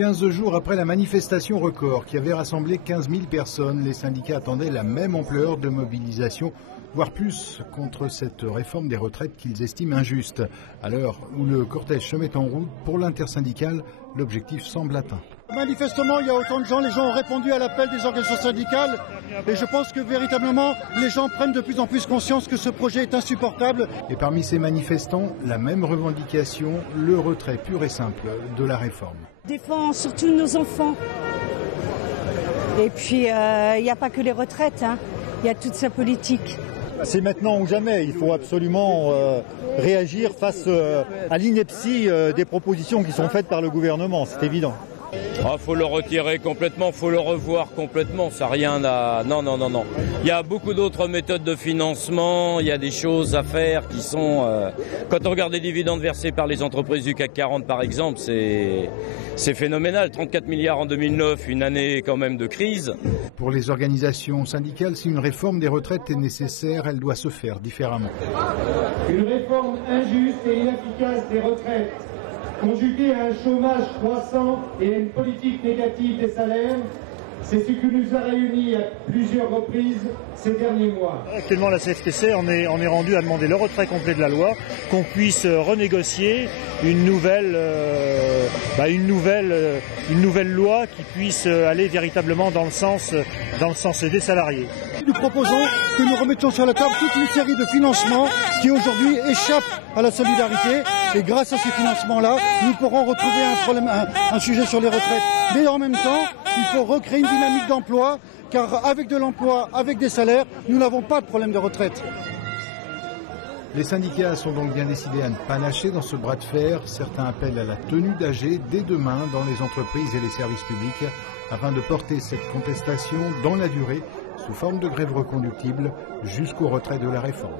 15 jours après la manifestation record qui avait rassemblé 15 000 personnes, les syndicats attendaient la même ampleur de mobilisation, voire plus, contre cette réforme des retraites qu'ils estiment injuste. À l'heure où le cortège se met en route, pour l'intersyndicale, l'objectif semble atteint. Manifestement, il y a autant de gens, les gens ont répondu à l'appel des organisations syndicales et je pense que véritablement les gens prennent de plus en plus conscience que ce projet est insupportable. Et parmi ces manifestants, la même revendication, le retrait pur et simple de la réforme. Défend surtout nos enfants. Et puis il n'y a pas que les retraites, il y a toute sa politique. C'est maintenant ou jamais, il faut absolument réagir face à l'ineptie des propositions qui sont faites par le gouvernement, c'est évident. Faut le retirer complètement, faut le revoir complètement, ça n'a rien à... Non. Il y a beaucoup d'autres méthodes de financement, il y a des choses à faire qui sont... Quand on regarde les dividendes versés par les entreprises du CAC 40 par exemple, c'est phénoménal. 34 milliards en 2009, une année quand même de crise. Pour les organisations syndicales, si une réforme des retraites est nécessaire, elle doit se faire différemment. Une réforme injuste et inefficace des retraites, conjuguée à un chômage croissant et à une politique négative des salaires, c'est ce qui nous a réunis à plusieurs reprises ces derniers mois. Actuellement, la CFTC en est rendue à demander le retrait complet de la loi, qu'on puisse renégocier une nouvelle loi qui puisse aller véritablement dans le sens des salariés. Nous proposons que nous remettions sur la table toute une série de financements qui aujourd'hui échappent à la solidarité et grâce à ces financements-là, nous pourrons retrouver un sujet sur les retraites. Mais en même temps, il faut recréer une dynamique d'emploi car avec de l'emploi, avec des salaires, nous n'avons pas de problème de retraite. Les syndicats sont donc bien décidés à ne pas lâcher dans ce bras de fer. Certains appellent à la tenue d'AG dès demain dans les entreprises et les services publics afin de porter cette contestation dans la durée sous forme de grève reconductible jusqu'au retrait de la réforme.